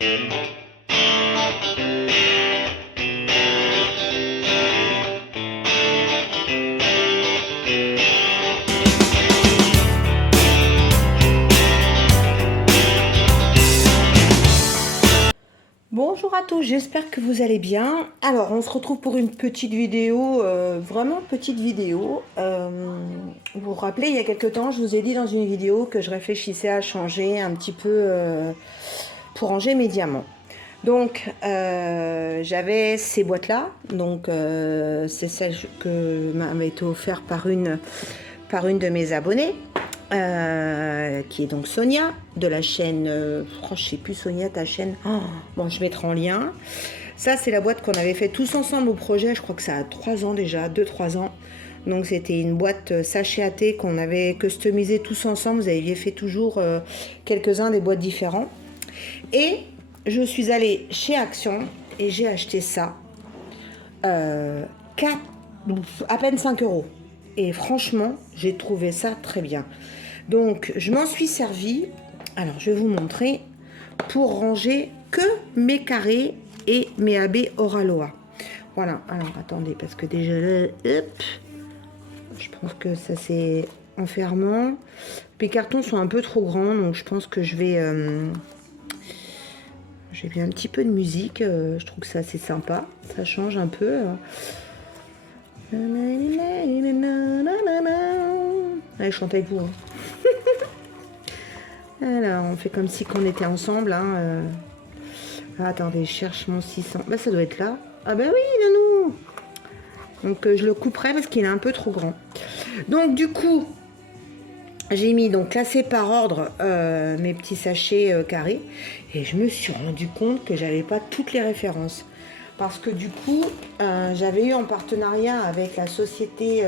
Bonjour à tous, j'espère que vous allez bien. Alors, on se retrouve pour une petite vidéo, vraiment petite vidéo. Vous vous rappelez, il y a quelques temps, je vous ai dit dans une vidéo que je réfléchissais à changer un petit peu pour ranger mes diamants. Donc, j'avais ces boîtes-là. Donc, c'est celle que m'avait été offerte par une de mes abonnées. Qui est donc Sonia de la chaîne, je sais plus Sonia ta chaîne, bon je mettrai en lien. Ça c'est la boîte qu'on avait fait tous ensemble au projet, je crois que ça a 3 ans déjà, 2-3 ans. Donc c'était une boîte sachet à thé qu'on avait customisé tous ensemble, vous aviez fait toujours quelques-uns des boîtes différents. Et je suis allée chez Action et j'ai acheté ça, à peine 5 euros. Et franchement, j'ai trouvé ça très bien. Donc, je m'en suis servi. Alors, je vais vous montrer pour ranger que mes carrés et mes AB Oraloa. Voilà. Alors, attendez, parce que déjà là, hop, je pense que ça c'est enfermant. Les cartons sont un peu trop grands, donc je pense que je vais... j'ai mis un petit peu de musique. Je trouve que c'est assez sympa. Ça change un peu. Allez, je chante avec vous. Hein. Alors, on fait comme si qu'on était ensemble. Hein. Ah, attendez, je cherche mon 600. Bah, ça doit être là. Ah bah oui, Nanou. Donc, je le couperai parce qu'il est un peu trop grand. Donc, du coup, j'ai mis donc classé par ordre mes petits sachets carrés. Et je me suis rendu compte que j'avais pas toutes les références. Parce que du coup, j'avais eu en partenariat avec la société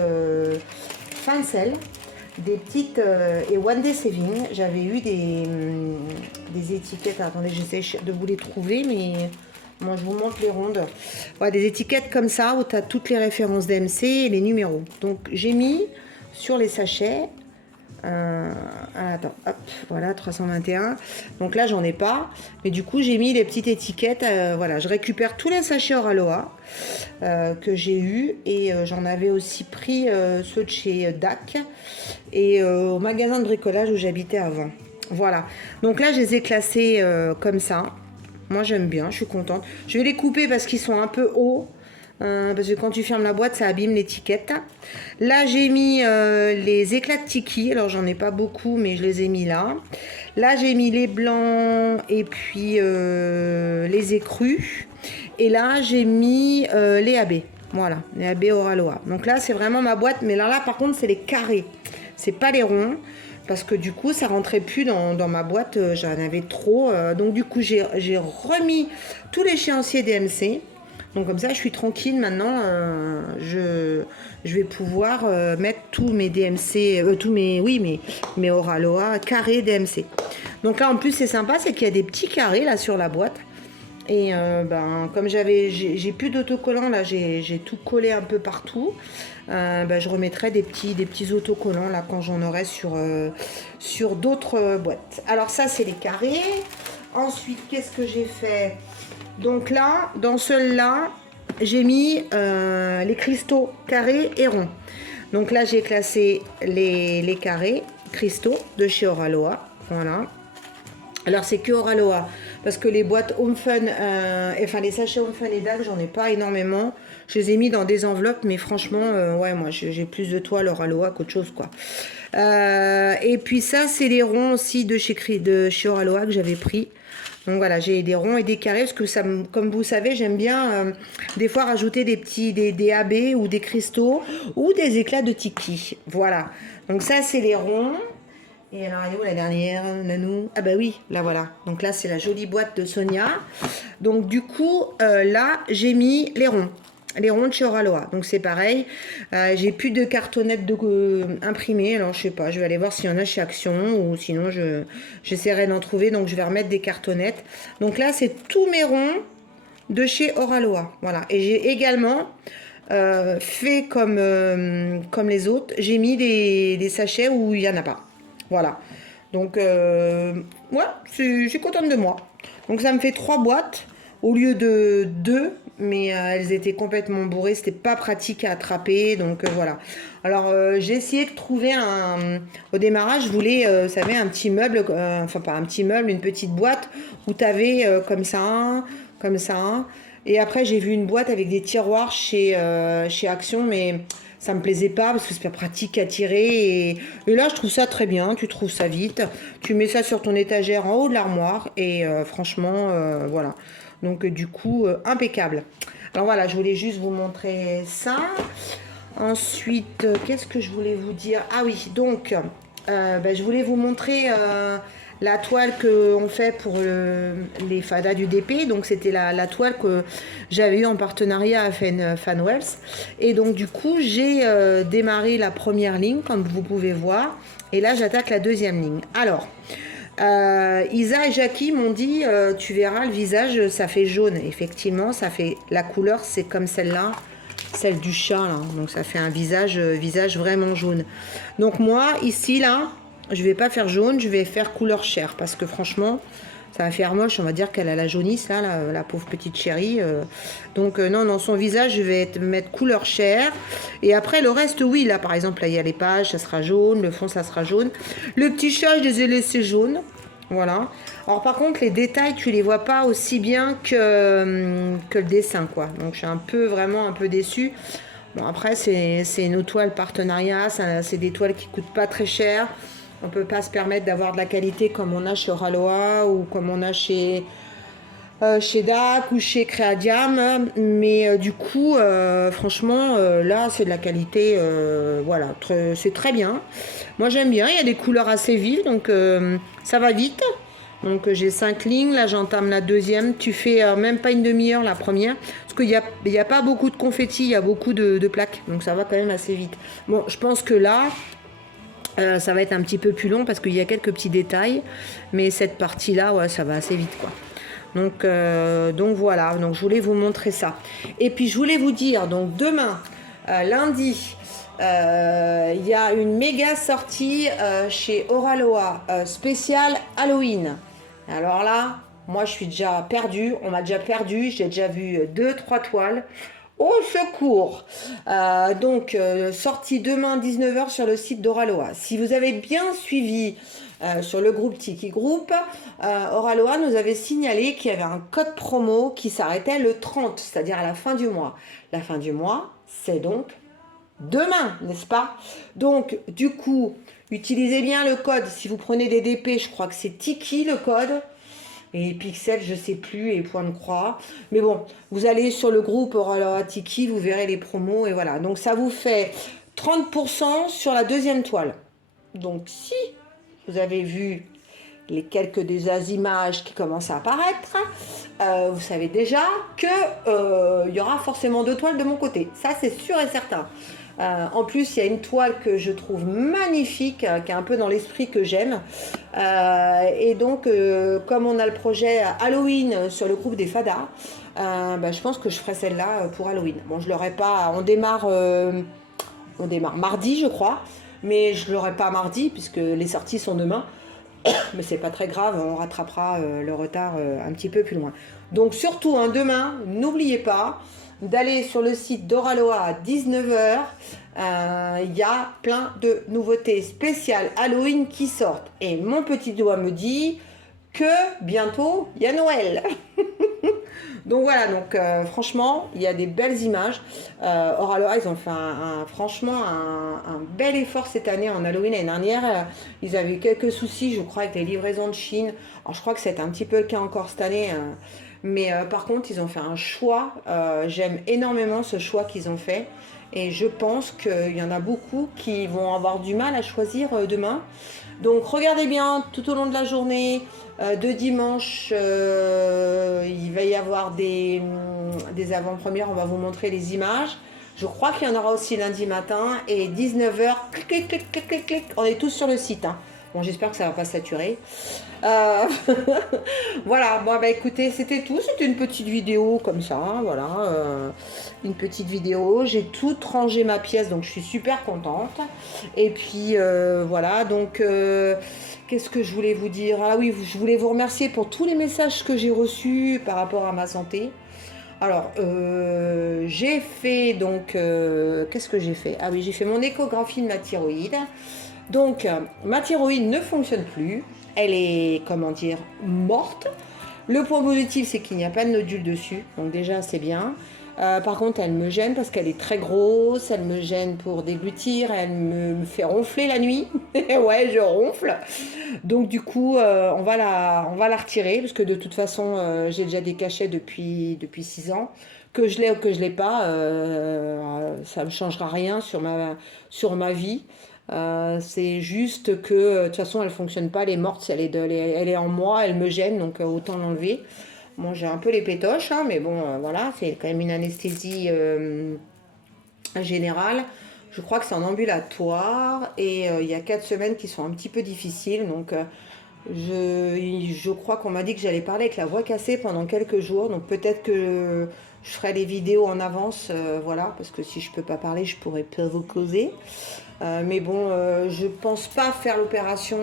Fincel des petites et One Day Saving, j'avais eu des étiquettes. Attendez, j'essaie de vous les trouver, mais moi je vous montre les rondes. Ouais, des étiquettes comme ça où tu as toutes les références DMC et les numéros. Donc j'ai mis sur les sachets. Attends, hop, voilà 321. Donc là j'en ai pas, mais du coup j'ai mis les petites étiquettes. Voilà, je récupère tous les sachets Oraloa que j'ai eu et j'en avais aussi pris ceux de chez DAC et au magasin de bricolage où j'habitais avant. Voilà, donc là je les ai classés comme ça. Moi j'aime bien, je suis contente. Je vais les couper parce qu'ils sont un peu hauts. Parce que quand tu fermes la boîte, ça abîme l'étiquette. Là, j'ai mis les éclats de tiki. Alors, j'en ai pas beaucoup, mais je les ai mis là. Là, j'ai mis les blancs et puis les écrus. Et là, j'ai mis les AB. Voilà, les AB Oraloa. Donc là, c'est vraiment ma boîte. Mais là, par contre, c'est les carrés. C'est pas les ronds. Parce que du coup, ça rentrait plus dans ma boîte. J'en avais trop. Donc, du coup, j'ai remis tout l'échéancier DMC. Donc comme ça, je suis tranquille maintenant. Je vais pouvoir mettre tous mes DMC, mes Oraloa carrés DMC. Donc là, en plus, c'est sympa, c'est qu'il y a des petits carrés là sur la boîte. Et comme j'ai plus d'autocollants là, j'ai tout collé un peu partout. Je remettrai des petits autocollants là quand j'en aurai sur d'autres boîtes. Alors ça, c'est les carrés. Ensuite, qu'est-ce que j'ai fait? Donc là, dans celui-là, j'ai mis les cristaux carrés et ronds. Donc là, j'ai classé les carrés cristaux de chez Oraloa. Voilà. Alors, c'est que Oraloa. Parce que les boîtes Home Fun, les sachets Home Fun et DAC, j'en ai pas énormément. Je les ai mis dans des enveloppes, mais franchement, ouais, moi, j'ai plus de toile Oraloa qu'autre chose, quoi. Et puis ça, c'est les ronds aussi de chez Oraloa que j'avais pris. Donc voilà, j'ai des ronds et des carrés parce que ça, comme vous savez, j'aime bien des fois rajouter des AB ou des cristaux ou des éclats de tiki. Voilà. Donc ça, c'est les ronds. Et alors, elle est où la dernière, Nanou? Ah bah oui, là voilà. Donc là, c'est la jolie boîte de Sonia. Donc du coup, là, j'ai mis les ronds. Les ronds de chez Oraloa. Donc c'est pareil. J'ai plus de cartonnettes imprimées. Alors je sais pas, je vais aller voir s'il y en a chez Action ou sinon j'essaierai d'en trouver. Donc je vais remettre des cartonnettes. Donc là, c'est tous mes ronds de chez Oraloa. Voilà. Et j'ai également fait comme les autres. J'ai mis des sachets où il n'y en a pas. Voilà. Donc, ouais, je suis contente de moi. Donc ça me fait 3 boîtes au lieu de 2, mais elles étaient complètement bourrées, c'était pas pratique à attraper, donc voilà. Alors j'ai essayé de trouver au démarrage, je voulais, vous savez, un petit meuble, enfin pas un petit meuble, une petite boîte où tu avais comme ça, comme ça. Et après j'ai vu une boîte avec des tiroirs chez Action, mais ça me plaisait pas parce que c'est pas pratique à tirer. Et là, je trouve ça très bien. Tu trouves ça vite. Tu mets ça sur ton étagère en haut de l'armoire. Et franchement, voilà. Donc, du coup, impeccable. Alors voilà, je voulais juste vous montrer ça. Ensuite, qu'est-ce que je voulais vous dire? Ah oui, donc, je voulais vous montrer la toile qu'on fait pour les fadas du DP. Donc, c'était la toile que j'avais eue en partenariat avec Fanwells. Et donc, du coup, j'ai démarré la première ligne, comme vous pouvez voir. Et là, j'attaque la deuxième ligne. Alors, Isa et Jackie m'ont dit, tu verras, le visage, ça fait jaune. Effectivement, ça fait la couleur, c'est comme celle-là. Celle du chat, là. Donc, ça fait un visage vraiment jaune. Donc, moi, ici, là, je vais pas faire jaune, je vais faire couleur chair. Parce que, franchement, ça va faire moche. On va dire qu'elle a la jaunisse, là, la pauvre petite chérie. Donc, non, dans son visage, je vais mettre couleur chair. Et après, le reste, oui. Là, par exemple, là, il y a les pages, ça sera jaune. Le fond, ça sera jaune. Le petit chat, je les ai laissés jaunes. Voilà. Alors par contre, les détails, tu les vois pas aussi bien que le dessin, quoi. Donc je suis vraiment un peu déçue. Bon, après, c'est une toile partenariat, c'est des toiles qui coûtent pas très cher. On peut pas se permettre d'avoir de la qualité comme on a chez Oraloa ou comme on a chez DAC ou chez Créadiam. Mais du coup, franchement, là, c'est de la qualité, voilà, c'est très bien. Moi, j'aime bien, il y a des couleurs assez vives, donc ça va vite. Donc j'ai 5 lignes, là j'entame la deuxième. Tu fais même pas une demi-heure la première, parce qu'il y a pas beaucoup de confettis, il y a beaucoup de plaques, donc ça va quand même assez vite. Bon, je pense que là, ça va être un petit peu plus long, parce qu'il y a quelques petits détails, mais cette partie-là, ouais, ça va assez vite, quoi. Donc voilà, donc je voulais vous montrer ça. Et puis je voulais vous dire, donc demain, lundi, il y a une méga sortie chez Oraloa spéciale Halloween. Alors là, moi je suis déjà perdue, on m'a déjà perdu, j'ai déjà vu 2-3 toiles. Au secours. Sortie demain 19h sur le site d'Oraloa. Si vous avez bien suivi sur le groupe Tiki Group, Oraloa nous avait signalé qu'il y avait un code promo qui s'arrêtait le 30, c'est-à-dire à la fin du mois. La fin du mois, c'est donc demain, n'est-ce pas? Donc, du coup, utilisez bien le code. Si vous prenez des DP, je crois que c'est Tiki le code. Et Pixel, je sais plus, et point de croix. Mais bon, vous allez sur le groupe Oraloa Tiki, vous verrez les promos, et voilà. Donc, ça vous fait 30% sur la deuxième toile. Donc, si vous avez vu les quelques des images qui commencent à apparaître, vous savez déjà que y aura forcément 2 toiles de mon côté. Ça, c'est sûr et certain. En plus, il y a une toile que je trouve magnifique, qui est un peu dans l'esprit que j'aime. Et donc, comme on a le projet Halloween sur le groupe des Fadas, je pense que je ferai celle-là pour Halloween. Bon, je l'aurai pas. On démarre mardi, je crois, mais je l'aurai pas mardi puisque les sorties sont demain. Mais c'est pas très grave, on rattrapera le retard un petit peu plus loin. Donc surtout, demain, n'oubliez pas d'aller sur le site d'Oraloa à 19h. Il y a plein de nouveautés spéciales Halloween qui sortent. Et mon petit doigt me dit que bientôt, il y a Noël. Donc voilà, franchement, il y a des belles images. Oraloa, ils ont fait franchement un bel effort cette année en Halloween. L'année dernière, ils avaient eu quelques soucis, je crois, avec les livraisons de Chine. Alors je crois que c'est un petit peu le cas encore cette année. Mais par contre, ils ont fait un choix. J'aime énormément ce choix qu'ils ont fait. Et je pense qu'il y en a beaucoup qui vont avoir du mal à choisir demain. Donc regardez bien tout au long de la journée de dimanche, il va y avoir des avant-premières, on va vous montrer les images. Je crois qu'il y en aura aussi lundi matin et 19h, clic, clic, clic, clic, clic, clic, on est tous sur le site. Bon, j'espère que ça va pas saturer. Euh, voilà, bon, bah écoutez, c'était tout. C'était une petite vidéo comme ça, voilà. Une petite vidéo. J'ai tout rangé ma pièce, donc je suis super contente. Et puis, voilà, donc, qu'est-ce que je voulais vous dire? Ah oui, je voulais vous remercier pour tous les messages que j'ai reçus par rapport à ma santé. Alors, j'ai fait donc, qu'est-ce que j'ai fait? Ah oui, j'ai fait mon échographie de ma thyroïde. Donc, ma thyroïde ne fonctionne plus. Elle est, comment dire, morte. Le point positif, c'est qu'il n'y a pas de nodule dessus. Donc déjà, c'est bien. Par contre, elle me gêne parce qu'elle est très grosse. Elle me gêne pour déglutir. Elle me fait ronfler la nuit. Ouais, je ronfle. Donc du coup, on va la retirer parce que de toute façon, j'ai déjà des cachets depuis 6 ans. Que je l'ai ou que je l'ai pas, ça ne changera rien sur ma vie. C'est juste que de toute façon elle fonctionne pas, elle est morte, elle est en moi, elle me gêne, donc autant l'enlever. Moi j'ai un peu les pétoches, hein, mais bon voilà, c'est quand même une anesthésie générale. Je crois que c'est en ambulatoire et il y a 4 semaines qui sont un petit peu difficiles, donc je crois qu'on m'a dit que j'allais parler avec la voix cassée pendant quelques jours, donc peut-être que je ferai des vidéos en avance, voilà, parce que si je peux pas parler, je pourrais pas vous causer. Mais bon, je pense pas faire l'opération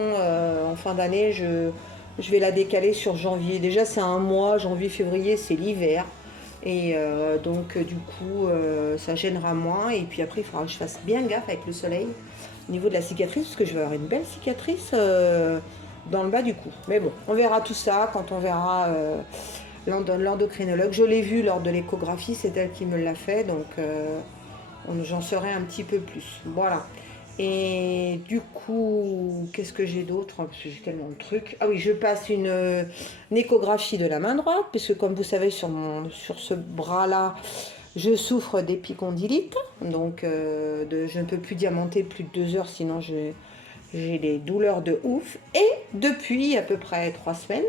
en fin d'année. Je vais la décaler sur janvier. Déjà, c'est un mois, janvier, février, c'est l'hiver. Et donc, du coup, ça gênera moins. Et puis après, il faudra que je fasse bien gaffe avec le soleil au niveau de la cicatrice, parce que je vais avoir une belle cicatrice dans le bas du cou. Mais bon, on verra tout ça quand on verra l'endocrinologue. Je l'ai vu lors de l'échographie, c'est elle qui me l'a fait. Donc, j'en saurai un petit peu plus. Voilà. Et du coup, qu'est-ce que j'ai d'autre? Parce que j'ai tellement de trucs. Ah oui, je passe une échographie de la main droite, puisque comme vous savez, sur ce bras-là, je souffre d'épicondylite. Donc, je ne peux plus diamanter plus de 2 heures, sinon j'ai des douleurs de ouf. Et depuis à peu près 3 semaines,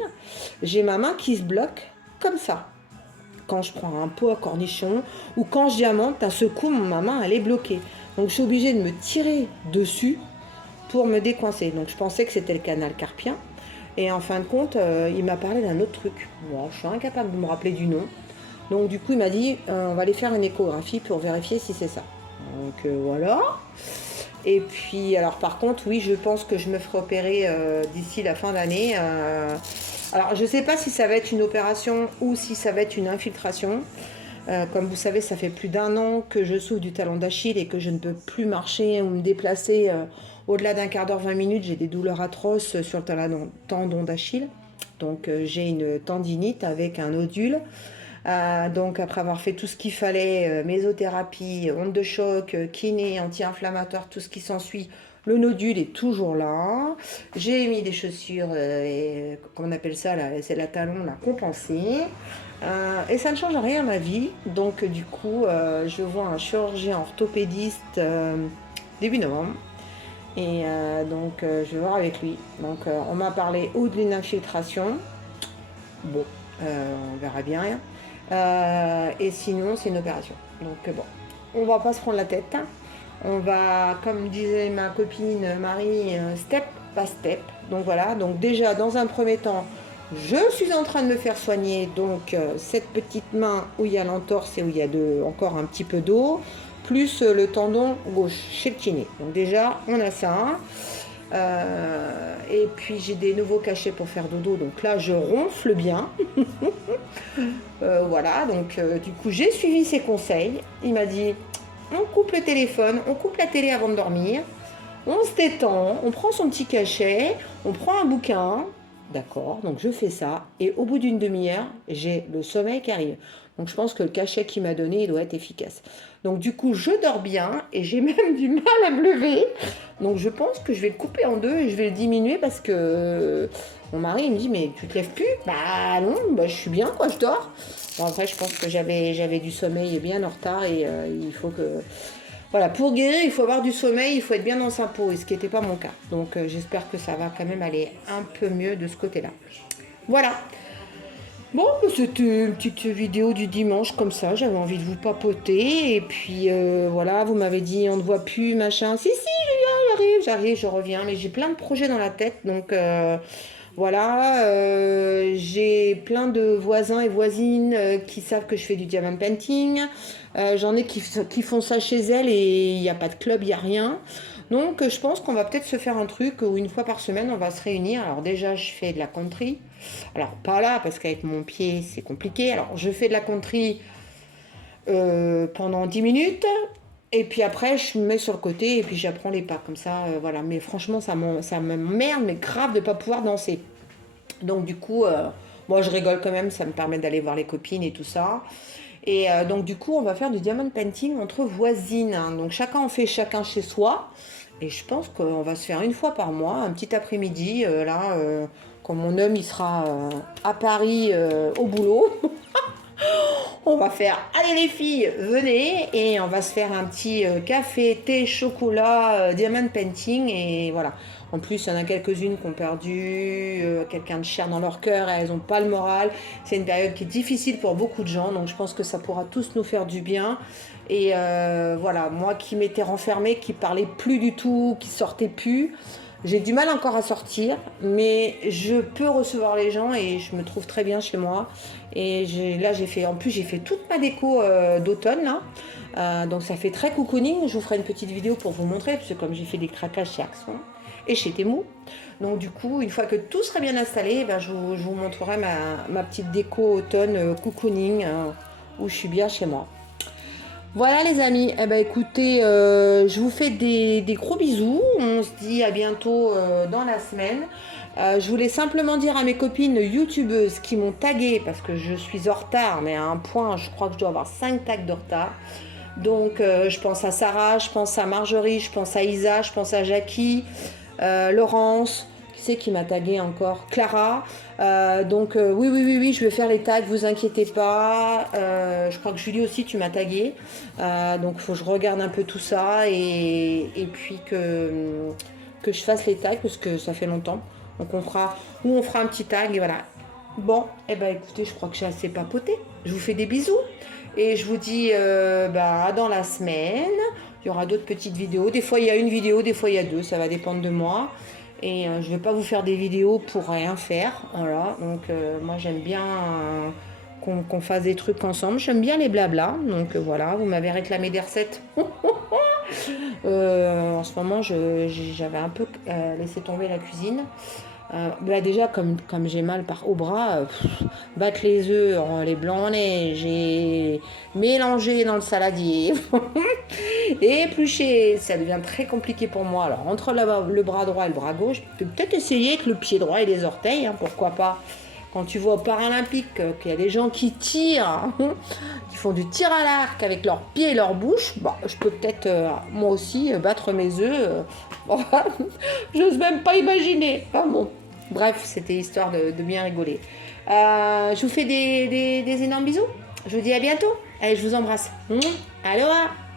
j'ai ma main qui se bloque comme ça. Quand je prends un pot à cornichon ou quand je diamante, d'un seul coup, ma main, elle est bloquée. Donc je suis obligée de me tirer dessus pour me décoincer. Donc je pensais que c'était le canal carpien. Et en fin de compte, il m'a parlé d'un autre truc. Moi, je suis incapable de me rappeler du nom. Donc du coup, il m'a dit, on va aller faire une échographie pour vérifier si c'est ça. Donc voilà. Et puis, alors par contre, oui, je pense que je me ferai opérer d'ici la fin d'année. Alors je ne sais pas si ça va être une opération ou si ça va être une infiltration. Comme vous savez, ça fait plus d'1 an que je souffre du talon d'Achille et que je ne peux plus marcher ou me déplacer au-delà d'un quart d'heure, 20 minutes. J'ai des douleurs atroces sur le tendon d'Achille. Donc j'ai une tendinite avec un nodule. Donc après avoir fait tout ce qu'il fallait, mésothérapie, onde de choc, kiné, anti-inflammatoire, tout ce qui s'ensuit, le nodule est toujours là. J'ai mis des chaussures, comment on appelle ça là, c'est la talon là, compensée. Et ça ne change rien à ma vie. Donc du coup, je vois un chirurgien orthopédiste début novembre. Et donc je vais voir avec lui. Donc on m'a parlé ou d'une infiltration. Bon, on verra bien. Et sinon, c'est une opération. Donc bon, on va pas se prendre la tête. On va, comme disait ma copine Marie, step by step. Donc voilà, donc déjà dans un premier temps, je suis en train de me faire soigner donc cette petite main où il y a l'entorse et où il y a encore un petit peu d'eau, plus le tendon gauche chez le kiné. Donc déjà, on a ça. Et puis j'ai des nouveaux cachets pour faire dodo, donc là je ronfle bien. Voilà, donc du coup j'ai suivi ses conseils. Il m'a dit on coupe le téléphone, on coupe la télé avant de dormir, on se détend, on prend son petit cachet, on prend un bouquin. D'accord, donc je fais ça et au bout d'une demi-heure j'ai le sommeil qui arrive. Donc je pense que le cachet qu'il m'a donné il doit être efficace. Donc du coup je dors bien et j'ai même du mal à me lever. Donc je pense que je vais le couper en deux et je vais le diminuer parce que mon mari il me dit mais tu te lèves plus? Bah non, bah, je suis bien quoi, je dors. Bon après je pense que j'avais du sommeil bien en retard et il faut que... Voilà, pour guérir, il faut avoir du sommeil, il faut être bien dans sa peau, et ce qui n'était pas mon cas. Donc j'espère que ça va quand même aller un peu mieux de ce côté-là. Voilà. Bon, c'était une petite vidéo du dimanche comme ça, j'avais envie de vous papoter. Et puis voilà, vous m'avez dit on ne voit plus, machin. Si, Julien, j'arrive, je reviens, mais j'ai plein de projets dans la tête, donc voilà, j'ai plein de voisins et voisines qui savent que je fais du diamond painting. J'en ai qui font ça chez elles et il n'y a pas de club, il n'y a rien. Donc je pense qu'on va peut-être se faire un truc où une fois par semaine on va se réunir. Alors déjà je fais de la country. Alors pas là parce qu'avec mon pied c'est compliqué. Alors je fais de la country pendant 10 minutes. Et puis après, je me mets sur le côté et puis j'apprends les pas comme ça, voilà. Mais franchement, ça m'emmerde, mais grave de ne pas pouvoir danser. Donc du coup, moi je rigole quand même, ça me permet d'aller voir les copines et tout ça. Et donc du coup, on va faire du diamond painting entre voisines, hein. Donc chacun en fait chacun chez soi. Et je pense qu'on va se faire une fois par mois, un petit après-midi, là, quand mon homme il sera à Paris au boulot. On va faire, allez les filles, venez, et on va se faire un petit café, thé, chocolat, diamond painting, et voilà. En plus, il y en a quelques-unes qui ont perdu quelqu'un de cher dans leur cœur, et elles n'ont pas le moral. C'est une période qui est difficile pour beaucoup de gens, donc je pense que ça pourra tous nous faire du bien. Et voilà, moi qui m'étais renfermée, qui parlais plus du tout, qui sortais plus, j'ai du mal encore à sortir, mais je peux recevoir les gens et je me trouve très bien chez moi. Et en plus j'ai fait toute ma déco d'automne là. Donc ça fait très cocooning. Je vous ferai une petite vidéo pour vous montrer, parce que comme j'ai fait des craquages chez Axon et chez Temu. Donc du coup, une fois que tout sera bien installé, je vous montrerai ma petite déco automne cocooning où je suis bien chez moi. Voilà les amis, écoutez, je vous fais des gros bisous, on se dit à bientôt dans la semaine. Je voulais simplement dire à mes copines youtubeuses qui m'ont tagué, parce que je suis en retard, mais à un point, je crois que je dois avoir 5 tags de retard. Donc je pense à Sarah, je pense à Marjorie, je pense à Isa, je pense à Jackie, Laurence, qui c'est qui m'a tagué encore, Clara. Donc oui, je vais faire les tags, vous inquiétez pas. Je crois que Julie aussi tu m'as tagué. Donc il faut que je regarde un peu tout ça et puis que je fasse les tags parce que ça fait longtemps. Donc on fera un petit tag et voilà. Bon, écoutez, je crois que j'ai assez papoté. Je vous fais des bisous et je vous dis à dans la semaine. Il y aura d'autres petites vidéos. Des fois il y a une vidéo, des fois il y a deux, ça va dépendre de moi. Et je ne vais pas vous faire des vidéos pour rien faire. Voilà, donc moi j'aime bien qu'on fasse des trucs ensemble. J'aime bien les blabla. Donc voilà, vous m'avez réclamé des recettes. En ce moment, j'avais un peu laissé tomber la cuisine. Déjà, comme j'ai mal au bras, battre les œufs, les blancs en neige, j'ai mélangé dans le saladier, éplucher, ça devient très compliqué pour moi. Alors, entre le bras droit et le bras gauche, je peux peut-être essayer avec le pied droit et les orteils, hein, pourquoi pas. Quand tu vois au Paralympique qu'il y a des gens qui tirent, qui font du tir à l'arc avec leurs pieds et leur bouche, je peux peut-être moi aussi battre mes œufs. J'ose même pas imaginer. Ah bon. Bref, c'était histoire de bien rigoler. Je vous fais des énormes bisous. Je vous dis à bientôt. Allez, je vous embrasse. Aloha.